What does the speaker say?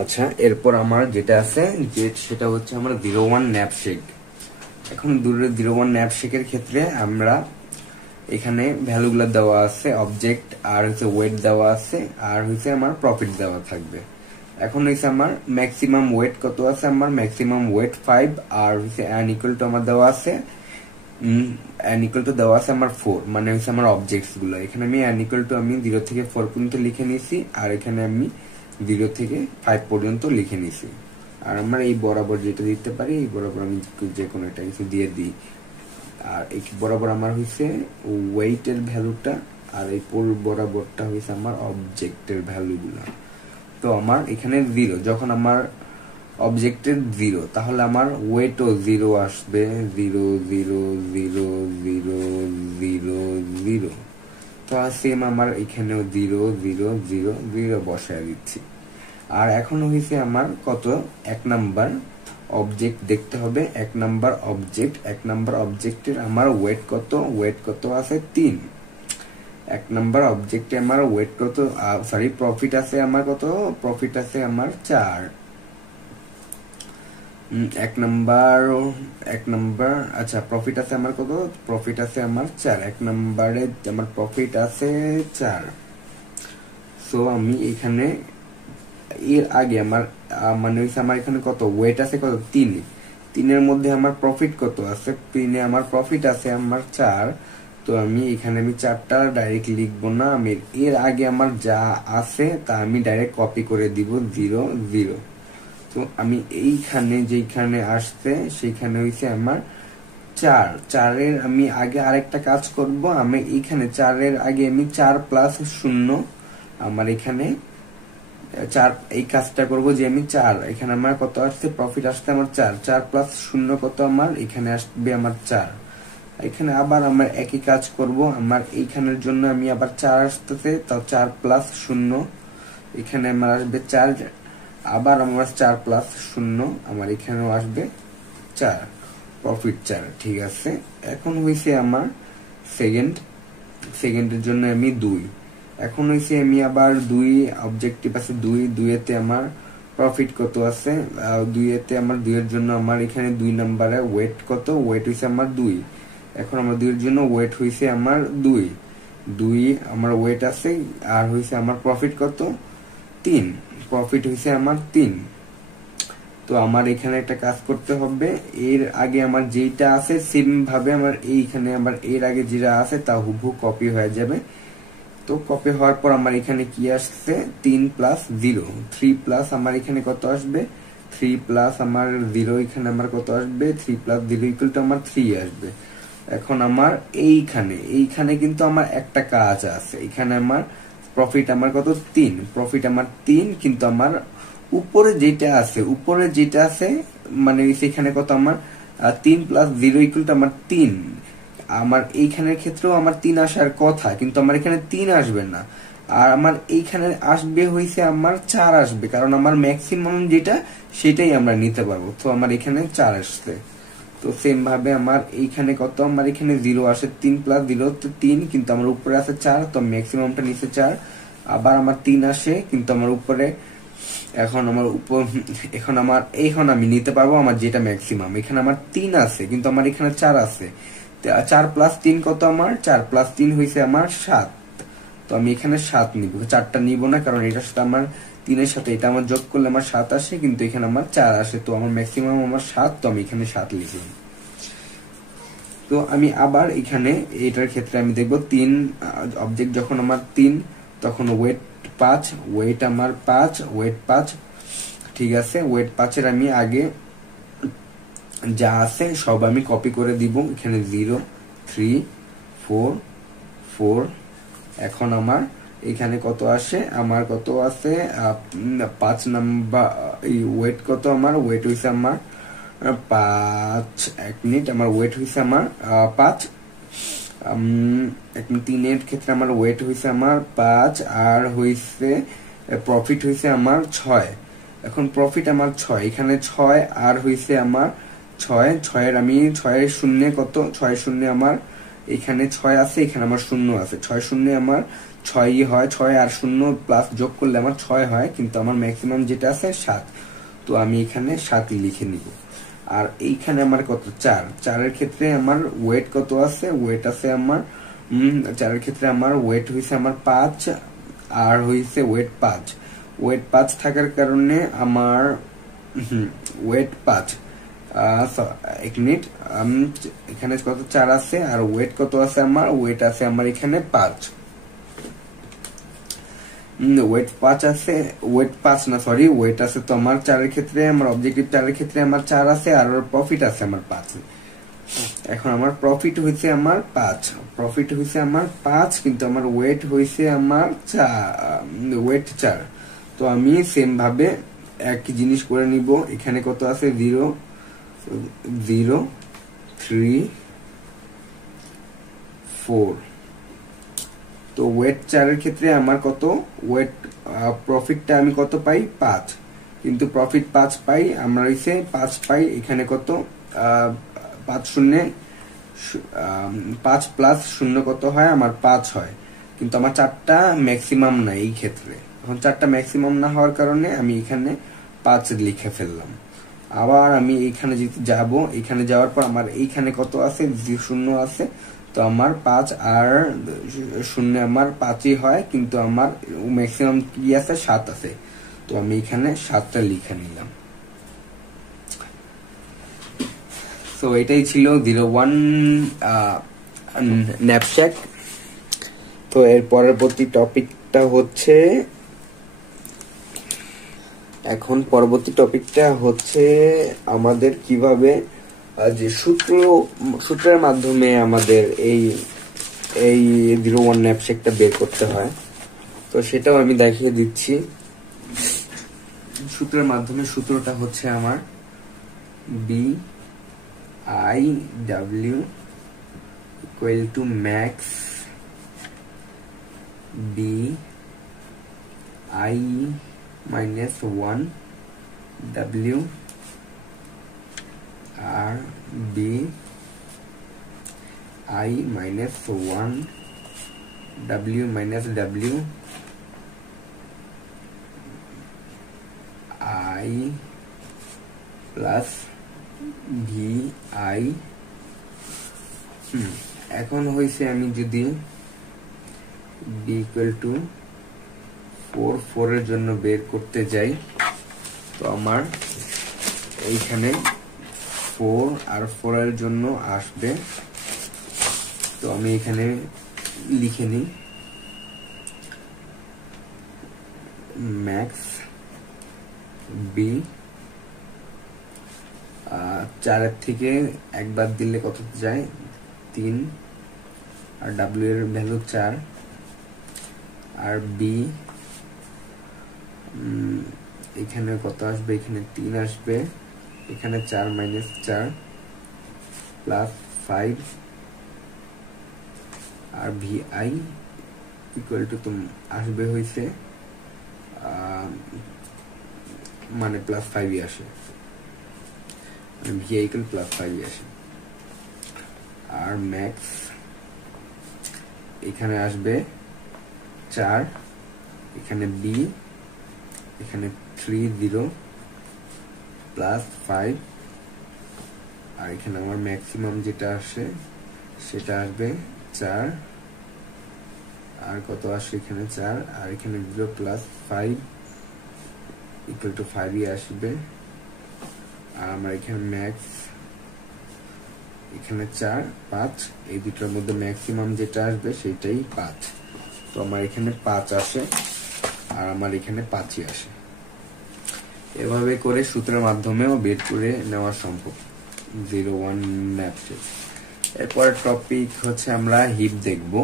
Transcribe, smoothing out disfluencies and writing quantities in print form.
আচ্ছা, এরপর আমার যেটা আছে যে সেটা হচ্ছে আমার 01 ন্যাপশেক। এখন 01 ন্যাপশেকের ক্ষেত্রে আমরা এখানে ভ্যালুগুলো দেওয়া আছে, অবজেক্ট আর হচ্ছে ওয়েট দেওয়া আছে, আর হচ্ছে আমার প্রফিট দেওয়া থাকবে। এখন হচ্ছে আমার ম্যাক্সিমাম ওয়েট কত আছে, আমার ম্যাক্সিমাম ওয়েট 5, আর হচ্ছে n ইকুয়াল টু আমার দেওয়া আছে n ইকুয়াল টু দেওয়া আছে আমার 4, মানে হচ্ছে আমার অবজেক্টস গুলো। এখানে আমি n ইকুয়াল টু আমি 0 থেকে 4 পর্যন্ত লিখে নিয়েছি, আর এখানে আমি 0 থেকে 5 পর্যন্ত লিখে নিয়েছি। আর আমার এই বরাবর যেটা দিতে পারি, এই বরাবর আমি যে কোনো একটা কিছু দিয়ে দিই। আর এই বরাবর আমার হয়েছে ওয়েটের ভ্যালুটা, আর এই পোল বরাবরটা হয়েছে আমার অবজেক্টের ভ্যালুগুলো। তো আমার এখানে 0, যখন আমার অবজেক্টের 0, তাহলে আমার ওয়েটও 0 আসবে, 0 0 0 0 0 0। তো সেম আমার এখানেও 0 0 0 0 বসায় দিচ্ছি। আর এখন হয়েছে আমার কত, 1 নাম্বার অবজেক্ট দেখতে হবে। 1 নাম্বার অবজেক্টের আমার ওয়েট কত আছে 3। 1 নাম্বার অবজেক্টে আমার ওয়েট কত, সরি প্রফিট আছে আমার কত, প্রফিট আছে আমার 4। 1 নাম্বার আচ্ছা প্রফিট আছে আমার কত, প্রফিট আছে আমার 4। 1 নাম্বারে আমার প্রফিট আছে 4। সো আমি এখানে এর আগে আমার মানে হচ্ছে আমার এখানে কত ওয়েট আছে, কত 3। 3-এর মধ্যে আমার প্রফিট কত আছে, 3-এ আমার প্রফিট আছে আমার 4। তো আমি এখানে আমি 4টা ডাইরেক্ট লিখবো না, আমি এর আগে আমার যা আছে তা আমি ডাইরেক্ট কপি করে দিব 0 0। তো আমি এইখানে যেখানে আসছে সেইখানে হইছে আমার 4-এর আমি আগে আরেকটা কাজ করব। আমি এইখানে 4-এর আগে আমি 4 প্লাস 0, আমার এখানে 4 এই কাজটা করব যে আমি 4, এখানে আমার কত আসছে, প্রফিট আসছে আমার 4 প্লাস 0 কত আমার এখানে আসবে আমার 4। এখানে আবার আমার একই কাজ করব, আমার এইখানের জন্য আমি আবার 4 আসতেছে, তাও 4 প্লাস 0 এখানে আমার আসবে 4, আবার আমার 4 প্লাস 0 আমার এখানেও আসবে 4, প্রফিট 4। ঠিক আছে, এখন হইছে আমার সেকেন্ডের জন্য আমি 2। এখন হইছে আমি আবার 2 অবজেক্টিভ আছে 2-এতে আমার প্রফিট কত আছে, 2-এতে আমার 2-এর জন্য আমার এখানে 2 নাম্বারে ওয়েট কত, ওয়েট হইছে আমার 2। এখন আমার 2-এর জন্য ওয়েট হইছে আমার 2 আমার ওয়েট আছে, আর হইছে আমার প্রফিট কত 3, প্রফিট হইছে আমার 3। তো আমার এখানে একটা কাজ করতে হবে, এর আগে আমার যেটা আছে সেম ভাবে আমার এইখানে আমার এর আগে যেটা আছে তা হুবহু কপি হয়ে যাবে। তো কপি হওয়ার পর আমার এখানে কি আসছে, 3 প্লাস 0, 3 প্লাস আমার এখানে কত আসবে, 3 প্লাস আমার 0 এখানে আমার কত আসবে, 3 প্লাস 0 ইকুয়াল টু আমার 3 আসবে। এখন আমার এইখানে কিন্তু আমার একটা কাজ আছে, এখানে আমার প্রফিট আমার কত 3, প্রফিট আমার 3, কিন্তু আমার উপরে যেটা আছে মানে সেখানে কত আমার 3 প্লাস 0 ইকুয়াল টু আমার 3। আমার এইখানের ক্ষেত্রেও আমার 3 আসার কথা, কিন্তু আমার এখানে 3 আসবে না, আর আমার এইখানে আসবে হইছে আমার 4 আসবে, কারণ আমার ম্যাক্সিমাম যেটা সেটাই আমরা নিতে পারবো। তো আমার এখানে 4 আসছে। তো সেম ভাবে আমার এইখানে কত, আমার এখানে 0 আসে, 3 প্লাস 0 তো 3, কিন্তু আমার উপরে আছে 4, তো ম্যাক্সিমামটা নিচে 4। আবার আমার 3 আসে, কিন্তু আমার উপরে এখন আমি নিতে পারবো আমার যেটা ম্যাক্সিমাম। এখানে আমার 3 আছে, কিন্তু আমার এখানে 4 আছে। 4 প্লাস 3 কত, আমার 4 প্লাস 3 হয়েছে আমার 7। তো আমি এখানে 7 নিব, 4টা নিব না, কারণ এটার সাথে আমার 3-এর সাথে এটা আমার যোগ করলে আমার 7 আসে, কিন্তু এখানে আমার 4 আসে। তো আমার ম্যাক্সিমাম আমার 7, তো আমি এখানে 7 লিখলাম। তো আমি আবার এখানে এটার ক্ষেত্রে আমি দেখবো 3 অবজেক্ট যখন আমার 3, তখন ওয়েট 5, ওয়েট আমার 5, ওয়েট 5। ঠিক আছে, ওয়েট 5-এর আমি আগে যা আছে সব আমি কপি করে দিব, এখানে 0 3 4 4। এখন আমার এখানে কত আসে, আমার কত আছে 5 নাম্বার ওয়েট কত, আমার ওয়েট হইছে আমার 5, 1 মিনিট, আমার ওয়েট হইছে আমার 5, 3-এর ক্ষেত্রে আমার ওয়েট হইছে আমার 5, আর হইছে প্রফিট হইছে আমার 6। এখন প্রফিট আমার 6, এখানে 6, আর হইছে আমার 6-এর আমি 6-এর শূন্য কত, 6 শূন্য আমার এখানে 6 আছে, এখানে আমার 0 আছে, 6 শূন্য আমার 6 হয়, 6 আর 0 প্লাস যোগ করলে আমার 6 হয়, কিন্তু আমার ম্যাক্সিমাম যেটা আছে 7। তো আমি এখানে 7ই লিখে নিব। আর এইখানে আমার কত 4, 4-এর ক্ষেত্রে আমার ওয়েট কত আছে, ওয়েট আছে আমার 4-এর ক্ষেত্রে আমার ওয়েট হয়েছে আমার 5 আর হয়েছে ওয়েট 5। ওয়েট 5 থাকার কারণে আমার ওয়েট 5, এক মিনিট, এখানে কত 4 আছে আর ওয়েট কত আছে আমার, ওয়েট আছে আমার এখানে 5। ওয়েট 5 আছে, ওয়েট 5 না সরি, ওয়েট আছে তো আমার 4-এর ক্ষেত্রে, আমার অবজেক্টিভ 4-এর ক্ষেত্রে আমার 4 আছে আর প্রফিট আছে আমার 5। এখন আমার প্রফিট হয়েছে আমার 5, প্রফিট হয়েছে আমার 5, কিন্তু আমার ওয়েট হয়েছে আমার ওয়েট 4। তো আমি সেম ভাবে একই জিনিস করে নিব। এখানে কত আছে 0 0 3 4। তো ওয়েট 4-এর ক্ষেত্রে আমার কত ওয়েট, প্রফিটটা আমি কত পাই 5, কিন্তু প্রফিট 5 পাই, আমরা হইছে 5 পাই এখানে কত 5 শূন্য 5 প্লাস 0 কত হয় আমার 5 হয়, কিন্তু আমার 4টা ম্যাক্সিমাম না এই ক্ষেত্রে। এখন 4টা ম্যাক্সিমাম না হওয়ার কারণে আমি এখানে 5 লিখে ফেললাম। আবার আমি এইখানে যেতে যাব, এখানে যাওয়ার পর আমার এইখানে কত আছে 0 আছে, তো আমার 5 আর 0 আমার 5ই হয়, কিন্তু আমার ম্যাক্সিমাম কি আছে 7 আছে, তো আমি এখানে 7টা লিখে নিলাম। তো এটাই ছিল 01 ন্যাপস্যাক। তো এর পরবর্তী টপিকটা হচ্ছে, এখন পরবর্তী টপিকটা হচ্ছে আমাদের কিভাবে যে সূত্রের মাধ্যমে আমাদের এই 01 ন্যাপস্যাকটা বের করতে হয়, তো সেটাও আমি দেখিয়ে দিচ্ছি। সূত্রের মাধ্যমে সূত্রটা হচ্ছে আমার BIW equal to max BI minus 1 W R BI minus 1 W minus W I plus VI। এখন হয়েছে আমি যদি B equal to 4 এর জন্য বের করতে যাই, তো আমার এইখানে 4 আর 4 এর জন্য আসবে, তো আমি এখানে লিখে নিই ম্যাক্স বি, 4-এর থেকে একবার দিলে কত যায় 3, আর ডাব্লিউ এর ভ্যালু 4, আর বি এখানে কত আসবে, এখানে 3 আসবে, এখানে 4 মাইনাস 4 প্লাস 5, আর ভিআই ইকুয়াল টু আসবে হয়েছে মানে প্লাস 5ই আসে, ভিআই ইকুয়াল প্লাস 5ই আসে। আর ম্যাক্স এখানে আসবে 4, এখানে বি, এখানে 30 প্লাস 5, আর এখানে আমার ম্যাক্সিমাম যেটা আসে সেটা আসবে 4, আর কত আসে এখানে 4, আর এখানে 0 প্লাস 5 ইকুয়াল টু 5ই আসবে। আর আমার এখানে ম্যাক্স এখানে 4 5, এই দুটোর মধ্যে ম্যাক্সিমাম যেটা আসবে সেটাই 5, তো আমার এখানে 5 আসে আর আমার এখানে 5ই আসে। এভাবে করে সূত্রের মাধ্যমেও বের করে নেওয়া সম্ভব 01 ন্যাপস্যাক। এরপর টপিক হচ্ছে আমরা হিপ দেখব।